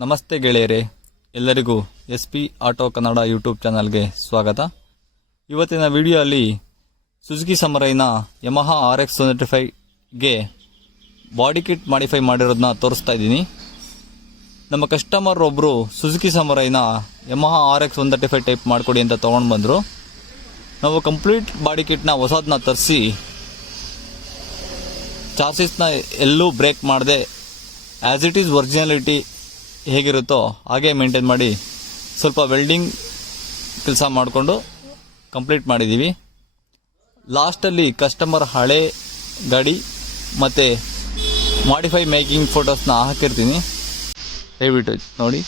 ನಮಸ್ತೆ ಗೆಳೆಯರೇ, ಎಲ್ಲರಿಗೂ SP ಆಟೋ ಕನ್ನಡ ಯೂಟ್ಯೂಬ್ ಚಾನಲ್ಗೆ ಸ್ವಾಗತ. ಇವತ್ತಿನ ವಿಡಿಯೋಲ್ಲಿ ಸುಜುಕಿ ಸಮರೈನ ಯಮಹಾ RX 135ಗೆ ಬಾಡಿ ಕಿಟ್ ಮಾಡಿಫೈ ಮಾಡಿರೋದನ್ನ ತೋರಿಸ್ತಾ ಇದ್ದೀನಿ. ನಮ್ಮ ಕಸ್ಟಮರ್ ಒಬ್ಬರು ಸುಜುಕಿ ಸಮರೈನ ಯಮಹಾ RX 135 ಟೈಪ್ ಮಾಡಿಕೊಡಿ ಅಂತ ತೊಗೊಂಡು ಬಂದರು. ನಾವು ಕಂಪ್ಲೀಟ್ ಬಾಡಿ ಕಿಟ್ನ ಹೊಸದನ್ನ ತರಿಸಿ ಚಾಸಿಸ್ನ ಎಲ್ಲೂ ಬ್ರೇಕ್ ಮಾಡದೆ ಆ್ಯಸ್ ಇಟ್ ಈಸ್ ಒರಿಜಿನಾಲಿಟಿ ಹೇಗಿರುತ್ತೋ ಹಾಗೆ ಮೇಂಟೈನ್ ಮಾಡಿ ಸ್ವಲ್ಪ ವೆಲ್ಡಿಂಗ್ ಕೆಲಸ ಮಾಡಿಕೊಂಡು ಕಂಪ್ಲೀಟ್ ಮಾಡಿದ್ದೀವಿ. ಲಾಸ್ಟಲ್ಲಿ ಕಸ್ಟಮರ್ ಹಳೆ ಗಾಡಿ ಮತ್ತು ಮಾಡಿಫೈ ಮೇಕಿಂಗ್ ಫೋಟೋಸ್ನ ಹಾಕಿರ್ತೀನಿ, ದಯವಿಟ್ಟು ನೋಡಿ.